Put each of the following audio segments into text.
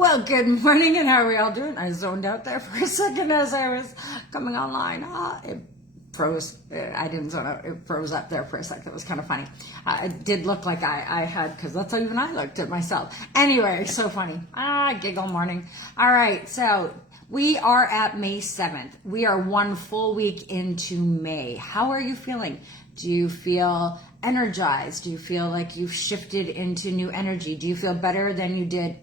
Well, good morning, and how are we all doing? I zoned out there for a second as I was coming online. It froze. I didn't zone out. It froze up there for a second. It was kind of funny. It did look like I had, because that's how even I looked at myself. Anyway, so funny. Giggle morning. All right, so we are at May 7th. We are one full week into May. How are you feeling? Do you feel energized? Do you feel like you've shifted into new energy? Do you feel better than you did?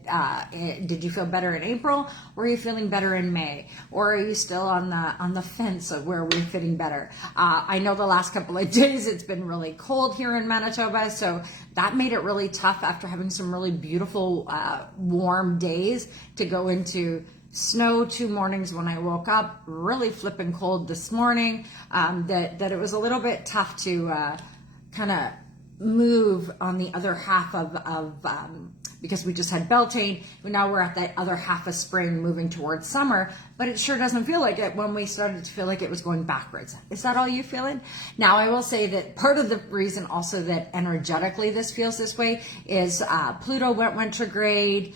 Did you feel better in April, or are you feeling better in May? Or are you still on the fence of where we're feeling better? I know the last couple of days it's been really cold here in Manitoba, so that made it really tough after having some really beautiful warm days to go into snow 2 mornings when I woke up, really flipping cold this morning, that it was a little bit tough to kind of move on the other half of because we just had Beltane. Now we're at that other half of spring moving towards summer, but it sure doesn't feel like it when we started to feel like it was going backwards. Is that all you feeling? Now I will say that part of the reason also that energetically this feels this way is Pluto went retrograde,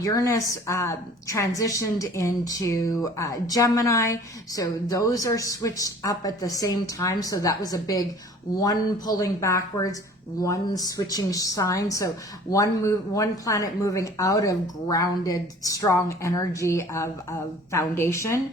Uranus transitioned into Gemini, so those are switched up at the same time, so that was a big one pulling backwards, one switching sign. So one planet moving out of grounded, strong energy of foundation,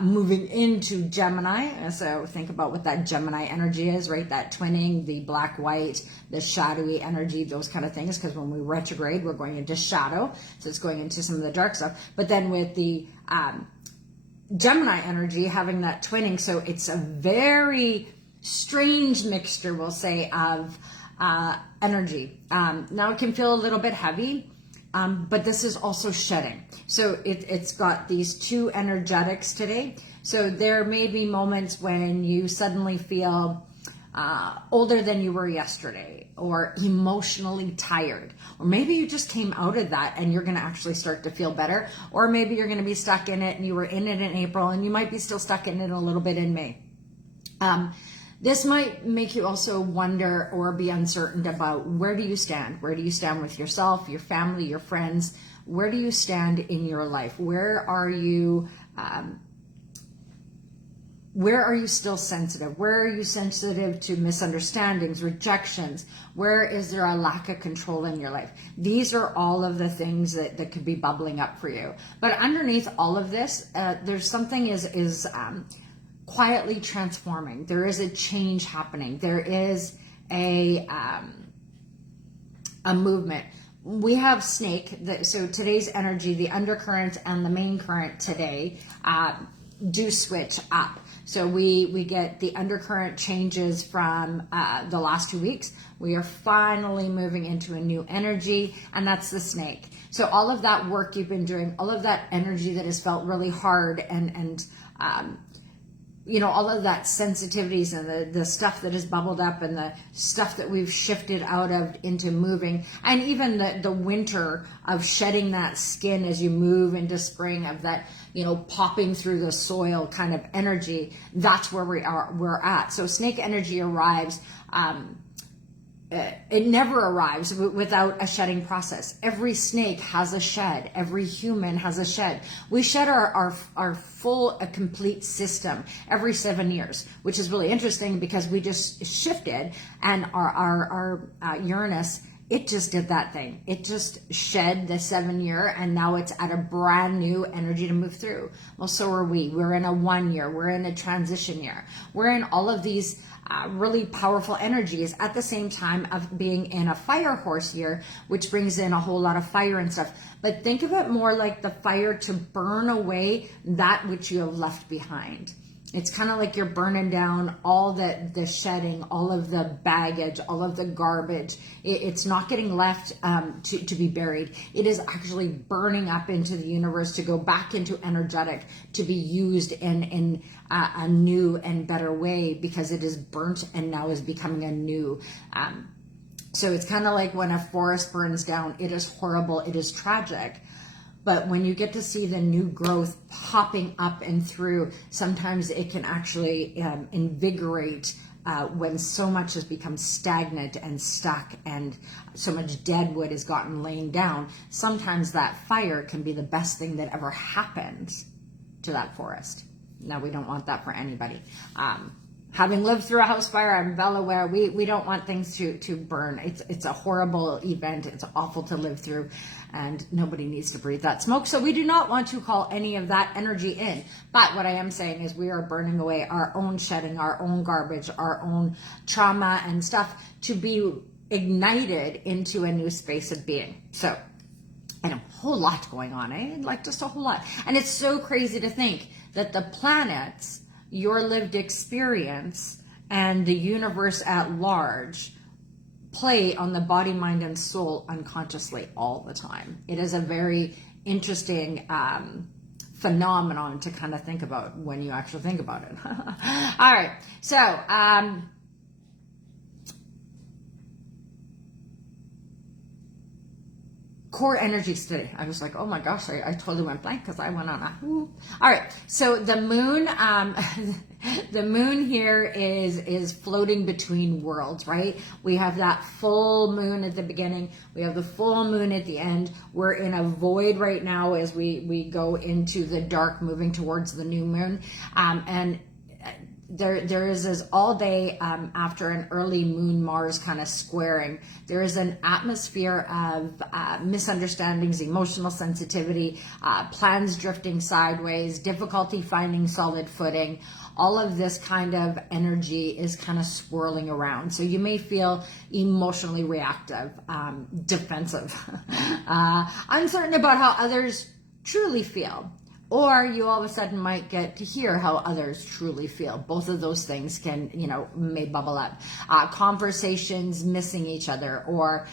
moving into Gemini. So think about what that Gemini energy is, right? That twinning, the black, white, the shadowy energy, those kind of things. Because when we retrograde, we're going into shadow. So it's going into some of the dark stuff. But then with the Gemini energy having that twinning, so it's a very strange mixture, we'll say, of energy. Now it can feel a little bit heavy, but this is also shedding. So it's got these two energetics today. So there may be moments when you suddenly feel older than you were yesterday, or emotionally tired, or maybe you just came out of that and you're going to actually start to feel better, or maybe you're going to be stuck in it and you were in it in April and you might be still stuck in it a little bit in May. This might make you also wonder or be uncertain about where do you stand? Where do you stand with yourself, your family, your friends? Where do you stand in your life? Where are you still sensitive? Where are you sensitive to misunderstandings, rejections? Where is there a lack of control in your life? These are all of the things that could be bubbling up for you. But underneath all of this, there's something is quietly transforming. There is a change happening. There is a movement. We have snake. So today's energy, the undercurrent and the main current today do switch up. So we get the undercurrent changes from the last 2 weeks. We are finally moving into a new energy, and that's the snake. So all of that work you've been doing, all of that energy that has felt really hard and all of that sensitivities and the stuff that has bubbled up and the stuff that we've shifted out of into moving, and even the winter of shedding that skin as you move into spring, of that, popping through the soil kind of energy, that's where we're at. So snake energy arrives. It never arrives without a shedding process. Every snake has a shed. Every human has a shed. We shed our full, complete system every 7 years, which is really interesting because we just shifted, and our Uranus, it just did that thing. It just shed the 7-year, and now it's at a brand new energy to move through. Well, so are we. We're in a 1 year. We're in a transition year. We're in all of these really powerful energies at the same time of being in a fire horse year, which brings in a whole lot of fire and stuff. But think of it more like the fire to burn away that which you have left behind. It's kind of like you're burning down all the shedding, all of the baggage, all of the garbage. It's not getting left to be buried. It is actually burning up into the universe to go back into energetic, to be used in a new and better way, because it is burnt and now is becoming a new. So it's kind of like when a forest burns down. It is horrible. It is tragic. But when you get to see the new growth popping up and through, sometimes it can actually invigorate when so much has become stagnant and stuck and so much dead wood has gotten laying down, sometimes that fire can be the best thing that ever happened to that forest. Now, we don't want that for anybody. Having lived through a house fire, I'm well aware we don't want things to burn. It's a horrible event. It's awful to live through, and nobody needs to breathe that smoke. So we do not want to call any of that energy in. But what I am saying is we are burning away our own shedding, our own garbage, our own trauma and stuff to be ignited into a new space of being. So, and a whole lot going on, like just a whole lot. And it's so crazy to think that the planets, your lived experience, and the universe at large play on the body, mind, and soul unconsciously all the time. It is a very interesting phenomenon to kind of think about when you actually think about it. All right, so core energy study. I was like, oh my gosh, I totally went blank because I went on a all right. So the moon, the moon here is floating between worlds, right? We have that full moon at the beginning. We have the full moon at the end. We're in a void right now as we go into the dark, moving towards the new moon. And there is this all day after an early moon Mars kind of squaring, there is an atmosphere of misunderstandings, emotional sensitivity, plans drifting sideways, difficulty finding solid footing. All of this kind of energy is kind of swirling around. So you may feel emotionally reactive, defensive, uncertain about how others truly feel. Or you all of a sudden might get to hear how others truly feel. Both of those things can, may bubble up. Conversations missing each other, or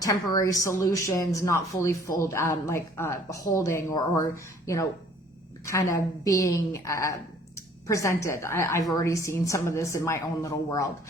temporary solutions not fully holding or kind of being presented. I've already seen some of this in my own little world.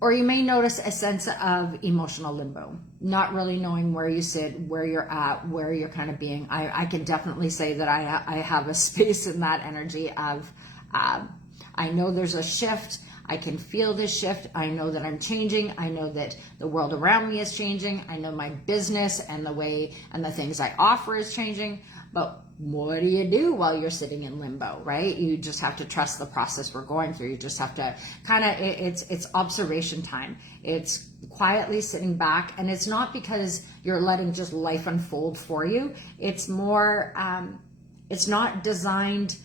Or you may notice a sense of emotional limbo, not really knowing where you sit, where you're at, where you're kind of being. I can definitely say that I have a space in that energy of, I know there's a shift. I can feel this shift. I know that I'm changing. I know that the world around me is changing. I know my business and the way and the things I offer is changing. But what do you do while you're sitting in limbo, right? You just have to trust the process we're going through. You just have to kind of, it's observation time. It's quietly sitting back, and it's not because you're letting just life unfold for you. It's more, it's not designed,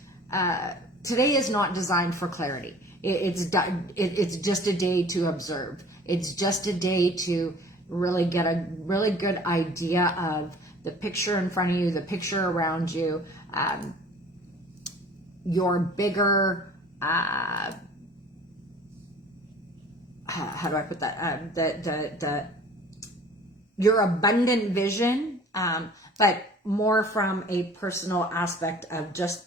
today is not designed for clarity. It's just a day to observe. It's just a day to really get a really good idea of the picture in front of you, the picture around you, your bigger, how do I put that? Your abundant vision, but more from a personal aspect of just,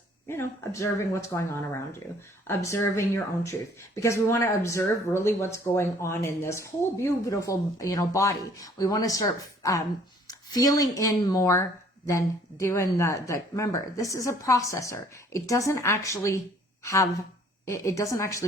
observing what's going on around you, observing your own truth, because we want to observe really what's going on in this whole beautiful, body. We want to start, feeling in more than doing the, remember, this is a processor. It doesn't actually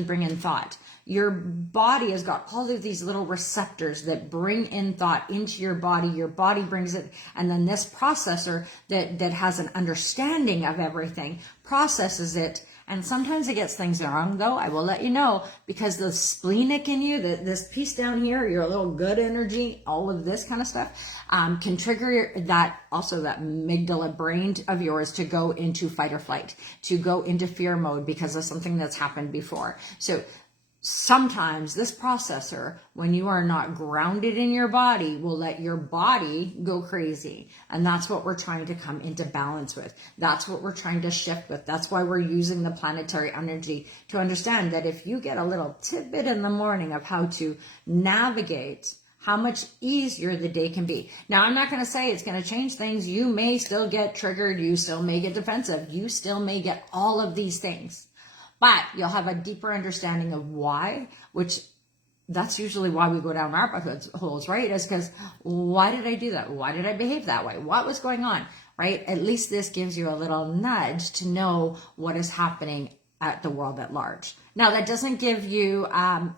bring in thought. Your body has got all of these little receptors that bring in thought into your body brings it, and then this processor that has an understanding of everything processes it. And sometimes it gets things wrong, though, I will let you know, because the splenic in you, this piece down here, your little good energy, all of this kind of stuff, can trigger that amygdala brain of yours to go into fight or flight, to go into fear mode because of something that's happened before. So sometimes this processor, when you are not grounded in your body, will let your body go crazy. And that's what we're trying to come into balance with. That's what we're trying to shift with. That's why we're using the planetary energy to understand that if you get a little tidbit in the morning of how to navigate, how much easier the day can be. Now, I'm not going to say it's going to change things. You may still get triggered. You still may get defensive. You still may get all of these things. But you'll have a deeper understanding of why, which that's usually why we go down rabbit holes, right? Is because, why did I do that? Why did I behave that way? What was going on, right? At least this gives you a little nudge to know what is happening at the world at large. Now, that doesn't give you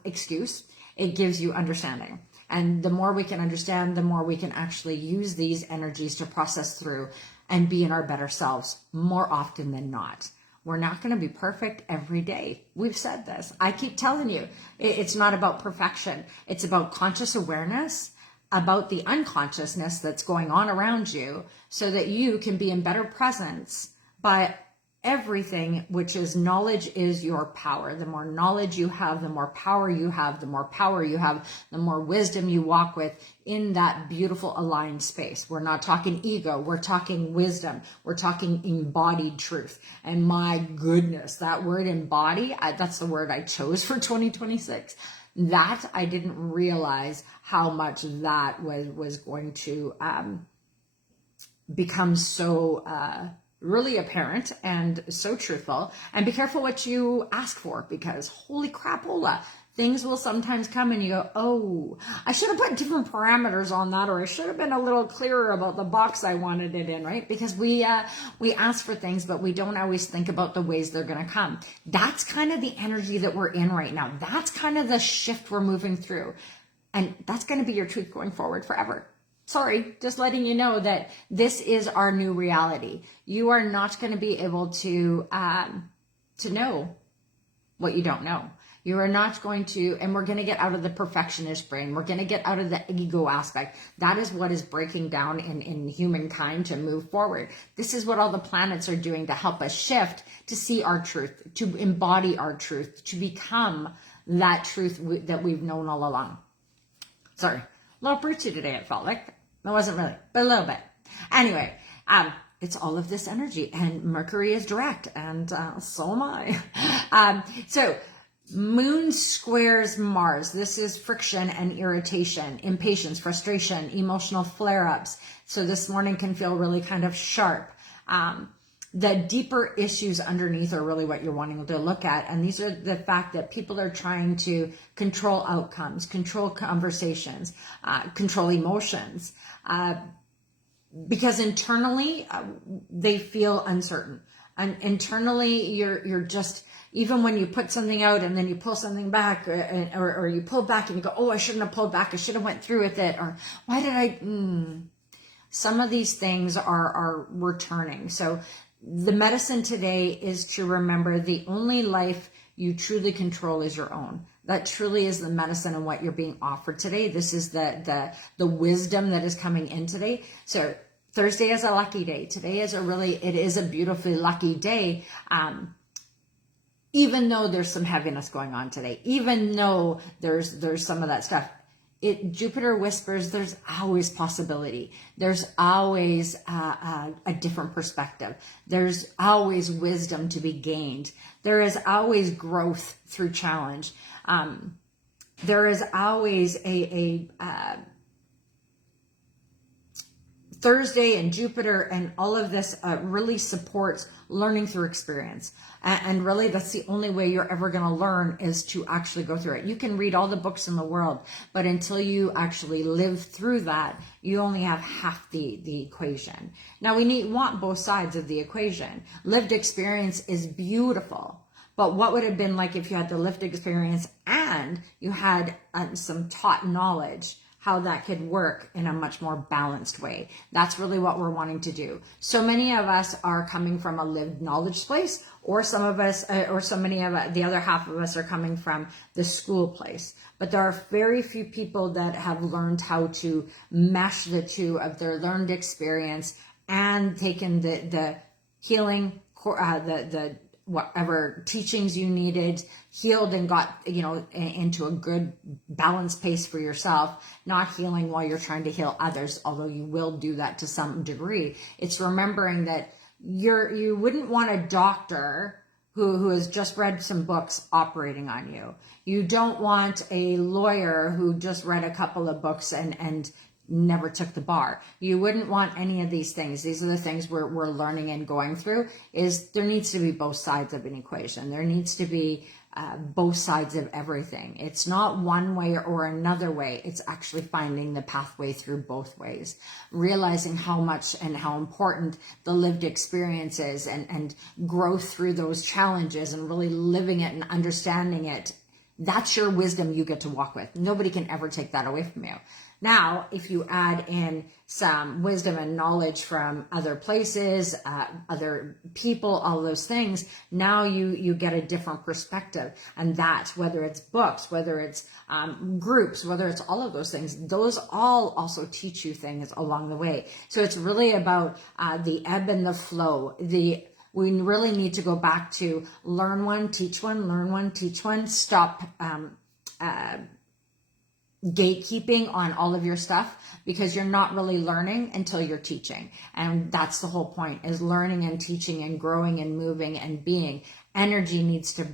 excuse. It gives you understanding. And the more we can understand, the more we can actually use these energies to process through and be in our better selves more often than not. We're not going to be perfect every day. We've said this. I keep telling you, it's not about perfection. It's about conscious awareness about the unconsciousness that's going on around you so that you can be in better presence by everything, which is knowledge is your power. The more knowledge you have, the more power you have, the more power you have, the more wisdom you walk with in that beautiful aligned space. We're not talking ego. We're talking wisdom. We're talking embodied truth. And my goodness, that word embody, that's the word I chose for 2026. That I didn't realize how much that was going to become so really apparent and so truthful. And be careful what you ask for, because holy crapola, things will sometimes come and you go, oh, I should have put different parameters on that, or I should have been a little clearer about the box I wanted it in, right? Because we ask for things, but we don't always think about the ways they're going to come. That's kind of the energy that we're in right now. That's kind of the shift we're moving through. And that's going to be your truth going forward forever. Sorry, just letting you know that this is our new reality. You are not going to be able to know what you don't know. You are not going to, and we're going to get out of the perfectionist brain. We're going to get out of the ego aspect. That is what is breaking down in humankind to move forward. This is what all the planets are doing to help us shift, to see our truth, to embody our truth, to become that truth that we've known all along. Sorry, a little preachy today, it felt like. It wasn't really, but a little bit. Anyway, it's all of this energy, and Mercury is direct, and so am I. So Moon squares Mars. This is friction and irritation, impatience, frustration, emotional flare-ups. So this morning can feel really kind of sharp. The deeper issues underneath are really what you're wanting to look at. And these are the fact that people are trying to control outcomes, control conversations, control emotions, because internally they feel uncertain. And internally you're just, even when you put something out and then you pull something back, or you pull back and you go, oh, I shouldn't have pulled back. I should have went through with it. Or why did I? Some of these things are returning. So the medicine today is to remember the only life you truly control is your own. That truly is the medicine and what you're being offered today. This is the wisdom that is coming in today. So Thursday is a lucky day. Today is it is a beautifully lucky day. Even though there's some heaviness going on today, even though there's some of that stuff. Jupiter whispers, there's always possibility. There's always a different perspective. There's always wisdom to be gained. There is always growth through challenge. There is always a Thursday and Jupiter and all of this really supports learning through experience. And really, that's the only way you're ever going to learn, is to actually go through it. You can read all the books in the world, but until you actually live through that, you only have half the equation. Now, we want both sides of the equation. Lived experience is beautiful, but what would it have been like if you had the lived experience and you had some taught knowledge, how that could work in a much more balanced way? That's really what we're wanting to do. So many of us are coming from a lived knowledge place, or some of us, or so many of the other half of us are coming from the school place. But there are very few people that have learned how to mesh the two of their learned experience and taken the healing, the whatever teachings you needed, healed and got, into a good balanced pace for yourself, not healing while you're trying to heal others, although you will do that to some degree. It's remembering that you wouldn't want a doctor who has just read some books operating on you. You don't want a lawyer who just read a couple of books and never took the bar. You wouldn't want any of these things. These are the things we're learning and going through. Is there needs to be both sides of an equation. There needs to be both sides of everything. It's not one way or another way. It's actually finding the pathway through both ways, realizing how much and how important the lived experience is, and growth through those challenges and really living it and understanding it. That's your wisdom you get to walk with. Nobody can ever take that away from you. Now, if you add in some wisdom and knowledge from other places, other people, all those things, now you get a different perspective. And that, whether it's books, whether it's groups, whether it's all of those things, those all also teach you things along the way. So it's really about the ebb and the flow. We really need to go back to learn one, teach one, learn one, teach one. Stop gatekeeping on all of your stuff, because you're not really learning until you're teaching. And that's the whole point, is learning and teaching and growing and moving and being. Energy needs to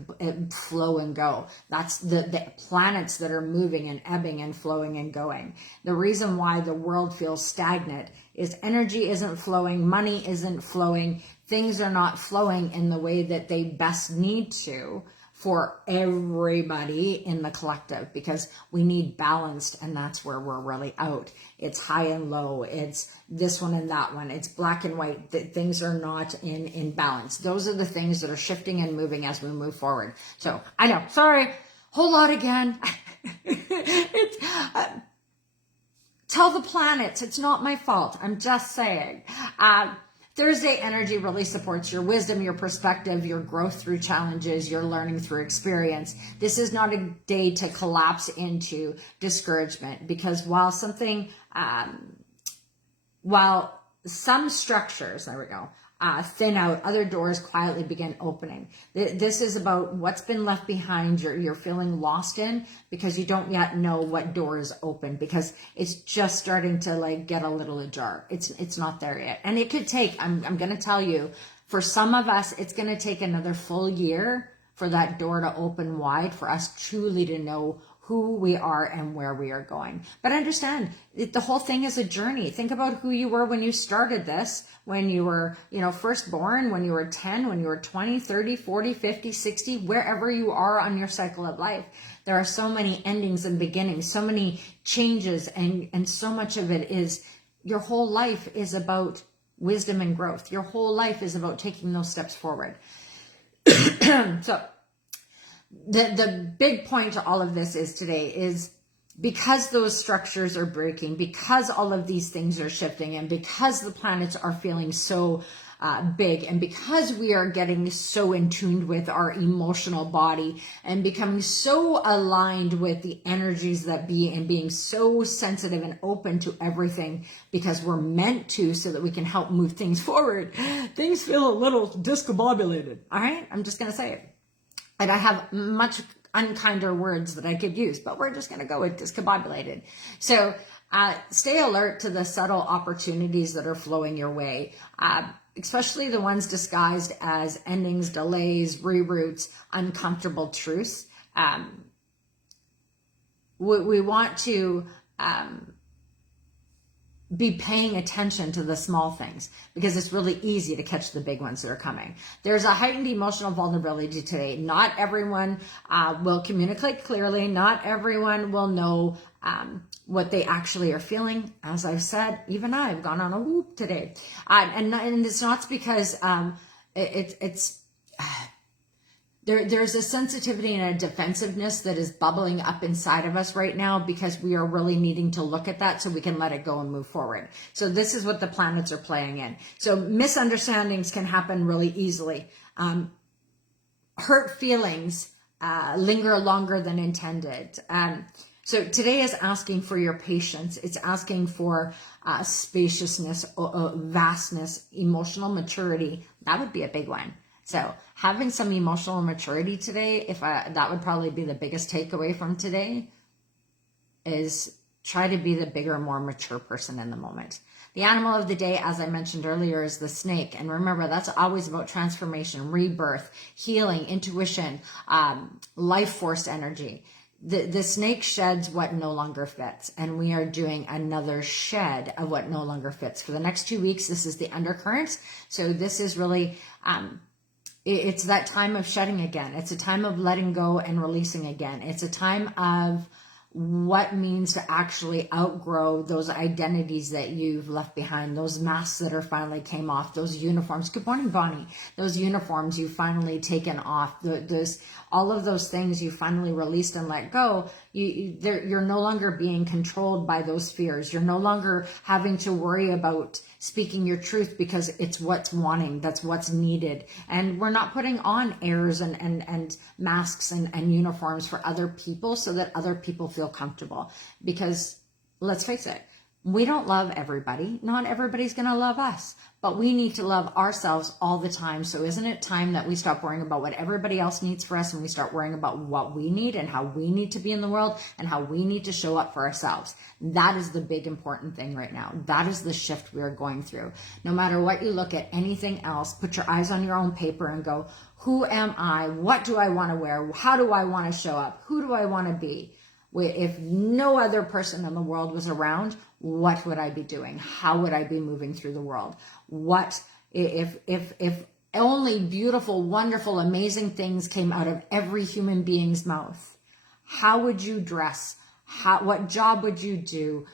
flow and go. That's the planets that are moving and ebbing and flowing and going. The reason why the world feels stagnant is energy isn't flowing, money isn't flowing, things are not flowing in the way that they best need to for everybody in the collective, because we need balanced, and that's where we're really out. It's high and low, it's this one and that one, it's black and white. Things are not in balance. Those are the things that are shifting and moving as we move forward. So I know, sorry, whole lot again. Tell the planets it's not my fault. I'm just saying. Thursday energy really supports your wisdom, your perspective, your growth through challenges, your learning through experience. This is not a day to collapse into discouragement, because while some structures, there we go, thin out, other doors quietly begin opening. This is about what's been left behind, you're feeling lost in, because you don't yet know what door is open, because it's just starting to like get a little ajar. It's not there yet. And it could take, I'm going to tell you, for some of us, it's going to take another full year for that door to open wide, for us truly to know who we are and where we are going. But understand, the whole thing is a journey. Think about who you were when you started this, when you were, first born, when you were 10, when you were 20, 30, 40, 50, 60, wherever you are on your cycle of life. There are so many endings and beginnings, so many changes, and so much of it is, your whole life is about wisdom and growth. Your whole life is about taking those steps forward. So, the big point to all of this is today is, because those structures are breaking, because all of these things are shifting, and because the planets are feeling so big, and because we are getting so in tune with our emotional body and becoming so aligned with the energies that be, and being so sensitive and open to everything, because we're meant to, so that we can help move things forward, things feel a little discombobulated. All right, I'm just going to say it. And I have much unkinder words that I could use, but we're just going to go with discombobulated. So stay alert to the subtle opportunities that are flowing your way, especially the ones disguised as endings, delays, reroutes, uncomfortable truths. We want to be paying attention to the small things, because it's really easy to catch the big ones that are coming. There's a heightened emotional vulnerability today. Not everyone will communicate clearly. Not everyone will know what they actually are feeling. As I've said, even I've gone on a whoop today. And it's not because there's a sensitivity and a defensiveness that is bubbling up inside of us right now, because we are really needing to look at that so we can let it go and move forward. So this is what the planets are playing in. So misunderstandings can happen really easily. Hurt feelings linger longer than intended. So today is asking for your patience. It's asking for spaciousness, vastness, emotional maturity. That would be a big one. So having some emotional maturity today, that would probably be the biggest takeaway from today, is try to be the bigger, more mature person in the moment. The animal of the day, as I mentioned earlier, is the snake. And remember, that's always about transformation, rebirth, healing, intuition, life force energy. The snake sheds what no longer fits, and we are doing another shed of what no longer fits. For the next 2 weeks, this is the undercurrent. So this is really it's that time of shedding again. It's a time of letting go and releasing again. It's a time of what means to actually outgrow those identities that you've left behind, those masks that are finally came off, those uniforms. Good morning, Bonnie. Those uniforms you've finally taken off, those all of those things you finally released and let go. You're no longer being controlled by those fears. You're no longer having to worry about speaking your truth because it's what's wanting, that's what's needed. And we're not putting on airs and masks and uniforms for other people so that other people feel comfortable. Because let's face it, we don't love everybody. Not everybody's going to love us, but we need to love ourselves all the time. So isn't it time that we stop worrying about what everybody else needs for us and we start worrying about what we need and how we need to be in the world and how we need to show up for ourselves? That is the big important thing right now. That is the shift we are going through. No matter what you look at, anything else, put your eyes on your own paper and go, who am I? What do I want to wear? How do I want to show up? Who do I want to be? If no other person in the world was around, what would I be doing? How would I be moving through the world? What if only beautiful, wonderful, amazing things came out of every human being's mouth? How would you dress? What job would you do?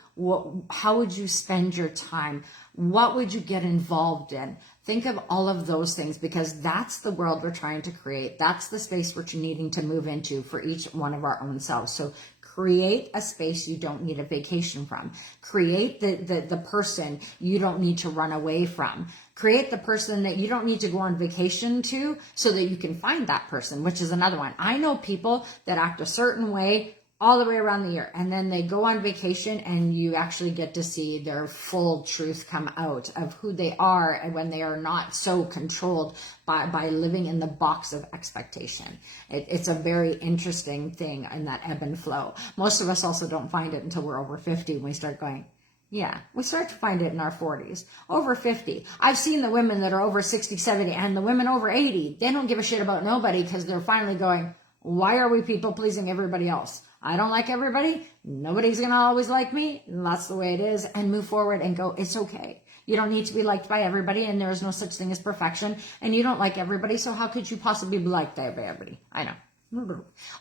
How would you spend your time? What would you get involved in? Think of all of those things, because that's the world we're trying to create. That's the space we're needing to move into for each one of our own selves. So create a space you don't need a vacation from. Create the person you don't need to run away from. Create the person that you don't need to go on vacation to so that you can find that person, which is another one. I know people that act a certain way all the way around the year, and then they go on vacation and you actually get to see their full truth come out of who they are, and when they are not so controlled by living in the box of expectation. It's a very interesting thing in that ebb and flow. Most of us also don't find it until we're over 50 when we start going, yeah, we start to find it in our 40s. Over 50. I've seen the women that are over 60, 70, and the women over 80, they don't give a shit about nobody because they're finally going, why are we people pleasing everybody else? I don't like everybody. Nobody's going to always like me. And that's the way it is. And move forward and go, it's okay. You don't need to be liked by everybody, and there is no such thing as perfection. And you don't like everybody, so how could you possibly be liked by everybody? I know.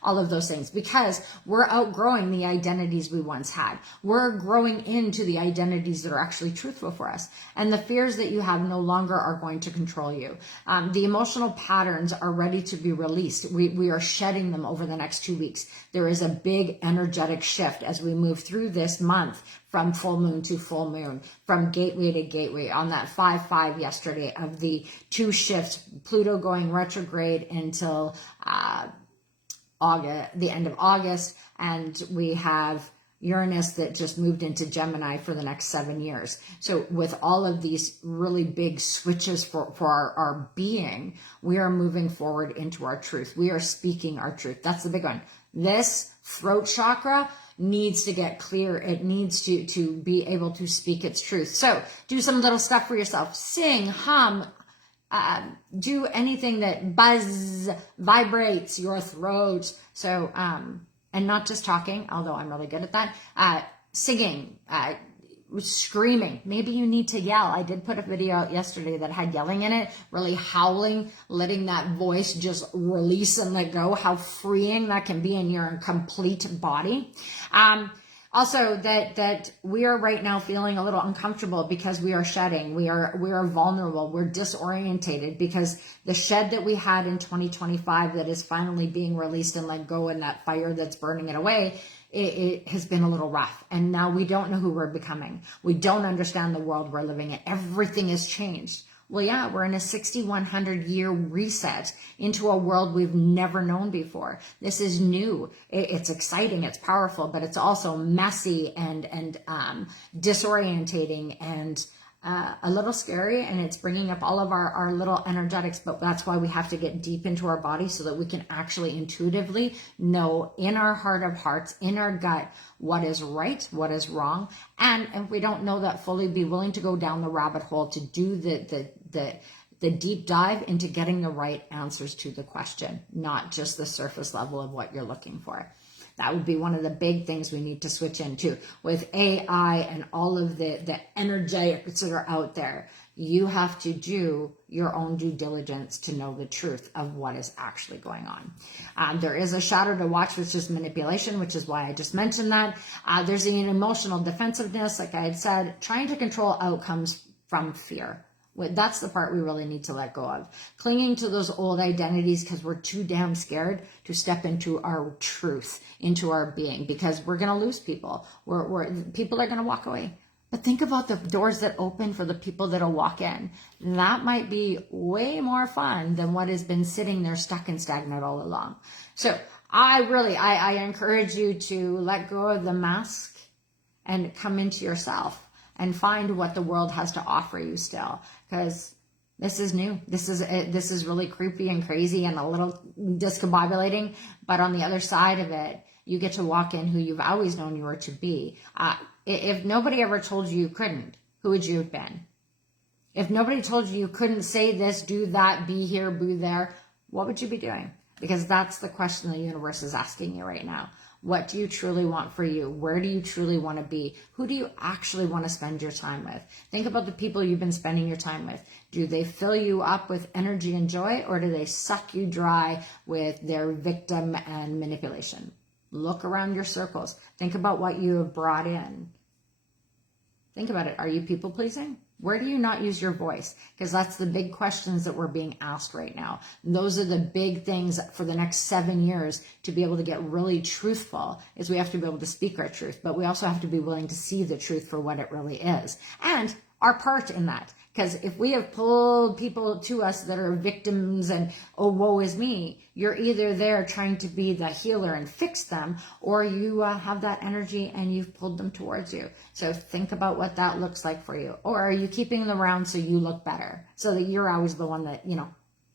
All of those things, because we're outgrowing the identities we once had. We're growing into the identities that are actually truthful for us. And the fears that you have no longer are going to control you. The emotional patterns are ready to be released. We are shedding them over the next 2 weeks. There is a big energetic shift as we move through this month, from full moon to full moon, from gateway to gateway, on that 5-5 yesterday of the 2 shifts, Pluto going retrograde until August, the end of August, and we have Uranus that just moved into Gemini for the next 7 years. So with all of these really big switches for our being, we are moving forward into our truth. We are speaking our truth. That's the big one. This throat chakra needs to get clear. It needs to be able to speak its truth. So do some little stuff for yourself. Sing, hum, do anything that vibrates your throat. So, and not just talking, although I'm really good at that, singing, screaming. Maybe you need to yell. I did put a video out yesterday that had yelling in it, really howling, letting that voice just release and let go, how freeing that can be in your complete body. Also, that we are right now feeling a little uncomfortable because we are shedding. We are vulnerable. We're disorientated because the shed that we had in 2025 that is finally being released and let go, and that fire that's burning it away, it has been a little rough. And now we don't know who we're becoming. We don't understand the world we're living in. Everything has changed. Well, yeah, we're in a 6,100 year reset into a world we've never known before. This is new. It's exciting. It's powerful, but it's also messy and disorientating and a little scary. And it's bringing up all of our little energetics, but that's why we have to get deep into our body so that we can actually intuitively know in our heart of hearts, in our gut, what is right, what is wrong. And if we don't know that fully, be willing to go down the rabbit hole to do the deep dive into getting the right answers to the question, not just the surface level of what you're looking for. That would be one of the big things we need to switch into. With AI and all of the energetics that are out there, you have to do your own due diligence to know the truth of what is actually going on. There is a shadow to watch, which is manipulation, which is why I just mentioned that. There's an emotional defensiveness, like I had said, trying to control outcomes from fear. That's the part we really need to let go of. Clinging to those old identities because we're too damn scared to step into our truth, into our being, because we're going to lose people. People are going to walk away. But think about the doors that open for the people that'll walk in. That might be way more fun than what has been sitting there stuck and stagnant all along. So I encourage you to let go of the mask and come into yourself and find what the world has to offer you still, because this is new. This is really creepy and crazy and a little discombobulating. But on the other side of it, you get to walk in who you've always known you were to be. If nobody ever told you couldn't, who would you have been? If nobody told you couldn't say this, do that, be here, be there, what would you be doing? Because that's the question the universe is asking you right now. What do you truly want for you? Where do you truly want to be? Who do you actually want to spend your time with? Think about the people you've been spending your time with. Do they fill you up with energy and joy, or do they suck you dry with their victim and manipulation? Look around your circles. Think about what you have brought in. Think about it. Are you people pleasing? Where do you not use your voice? Because that's the big questions that we're being asked right now. And those are the big things for the next 7 years to be able to get really truthful, is we have to be able to speak our truth, but we also have to be willing to see the truth for what it really is. And our part in that. Because if we have pulled people to us that are victims and, oh, woe is me, you're either there trying to be the healer and fix them, or you have that energy and you've pulled them towards you. So think about what that looks like for you. Or are you keeping them around so you look better, so that you're always the one that,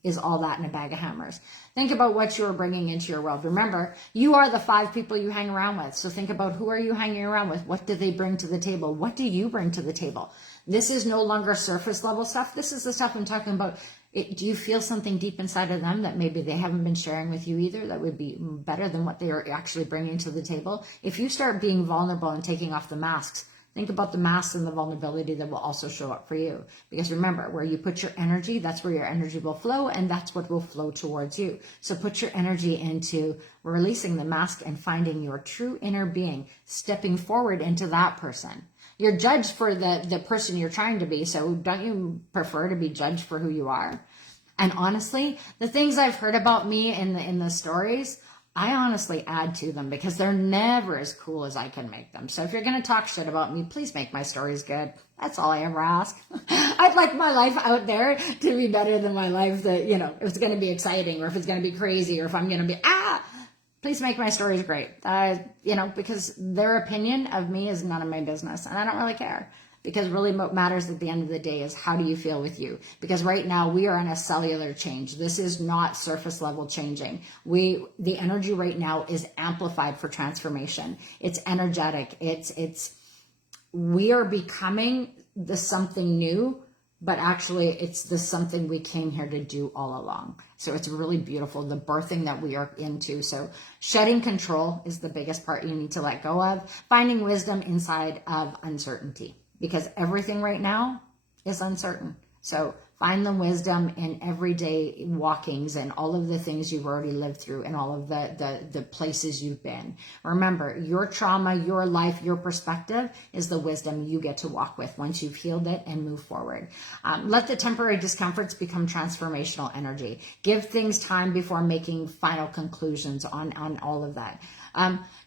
is all that in a bag of hammers? Think about what you're bringing into your world. Remember, you are the 5 people you hang around with. So think about, who are you hanging around with? What do they bring to the table? What do you bring to the table? This is no longer surface level stuff. This is the stuff I'm talking about. Do you feel something deep inside of them that maybe they haven't been sharing with you either, that would be better than what they are actually bringing to the table? If you start being vulnerable and taking off the masks, think about the masks and the vulnerability that will also show up for you. Because remember, where you put your energy, that's where your energy will flow, and that's what will flow towards you. So put your energy into releasing the mask and finding your true inner being, stepping forward into that person. You're judged for the person you're trying to be, so don't you prefer to be judged for who you are? And honestly, the things I've heard about me in the stories, I honestly add to them, because they're never as cool as I can make them. So if you're going to talk shit about me, please make my stories good. That's all I ever ask. I'd like my life out there to be better than my life that, if it's going to be exciting, or if it's going to be crazy, or if I'm going to be, please make my stories great. Because their opinion of me is none of my business, and I don't really care. Because really what matters at the end of the day is, how do you feel with you? Because right now we are in a cellular change. This is not surface level changing. The energy right now is amplified for transformation. It's energetic. We are becoming the something new, but actually it's the something we came here to do all along. So it's really beautiful, the birthing that we are into. So shedding control is the biggest part you need to let go of. Finding wisdom inside of uncertainty, because everything right now is uncertain. So find the wisdom in everyday walkings and all of the things you've already lived through and all of the places you've been. Remember, your trauma, your life, your perspective is the wisdom you get to walk with once you've healed it and move forward. Let the temporary discomforts become transformational energy. Give things time before making final conclusions on all of that.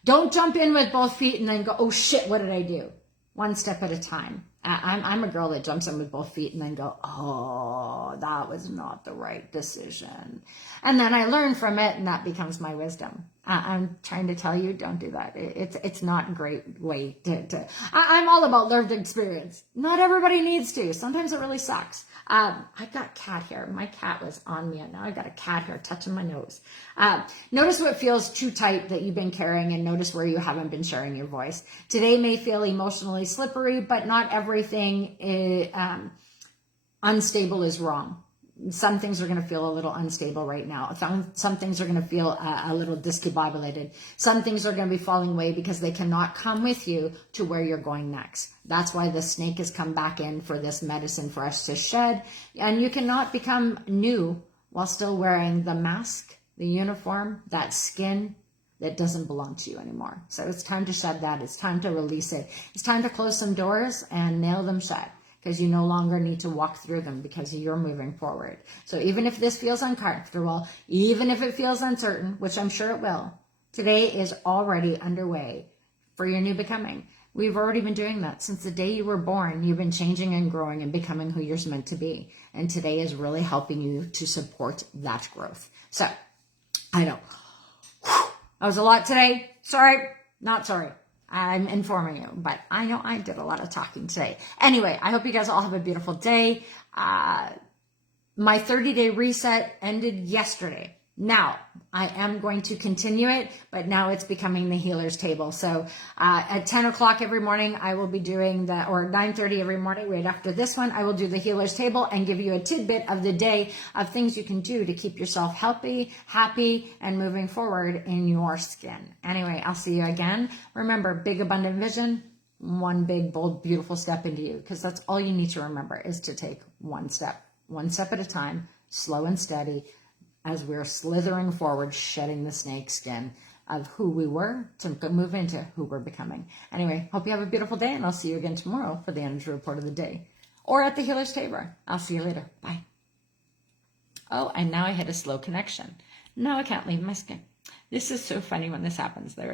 Don't jump in with both feet and then go, oh shit, what did I do? One step at a time. I'm a girl that jumps in with both feet and then go, oh, that was not the right decision. And then I learn from it, and that becomes my wisdom. I'm trying to tell you, don't do that. It's not a great way to I'm all about lived experience. Not everybody needs to. Sometimes it really sucks. I got cat hair. My cat was on me, and now I got a cat hair touching my nose. Notice what feels too tight that you've been carrying, and notice where you haven't been sharing your voice. Today may feel emotionally slippery, but not everything unstable is wrong. some things are going to feel a little unstable right now. Some things are going to feel a little discombobulated. Some things are going to be falling away because they cannot come with you to where you're going next. That's why the snake has come back in for this medicine for us to shed. And you cannot become new while still wearing the mask, the uniform, that skin that doesn't belong to you anymore. So it's time to shed that. It's time to release it. It's time to close some doors and nail them shut, because you no longer need to walk through them because you're moving forward. So even if this feels uncomfortable, even if it feels uncertain, which I'm sure it will, today is already underway for your new becoming. We've already been doing that since the day you were born. You've been changing and growing and becoming who you're meant to be. And today is really helping you to support that growth. So I know that was a lot today. Sorry, not sorry. I'm informing you, but I know I did a lot of talking today. Anyway, I hope you guys all have a beautiful day. My 30-day reset ended yesterday. Now, I am going to continue it, but now it's becoming the healer's table. So at 10 o'clock every morning, I will be doing that, or 9:30 every morning, right after this one, I will do the healer's table and give you a tidbit of the day of things you can do to keep yourself healthy, happy, and moving forward in your skin. Anyway, I'll see you again. Remember, big abundant vision, one big, bold, beautiful step into you, because that's all you need to remember is to take one step at a time, slow and steady, as we're slithering forward, shedding the snake skin of who we were to move into who we're becoming. Anyway, hope you have a beautiful day, and I'll see you again tomorrow for the energy report of the day, or at the healer's table. I'll see you later. Bye. Oh, and now I had a slow connection. Now I can't leave my skin. This is so funny when this happens. There.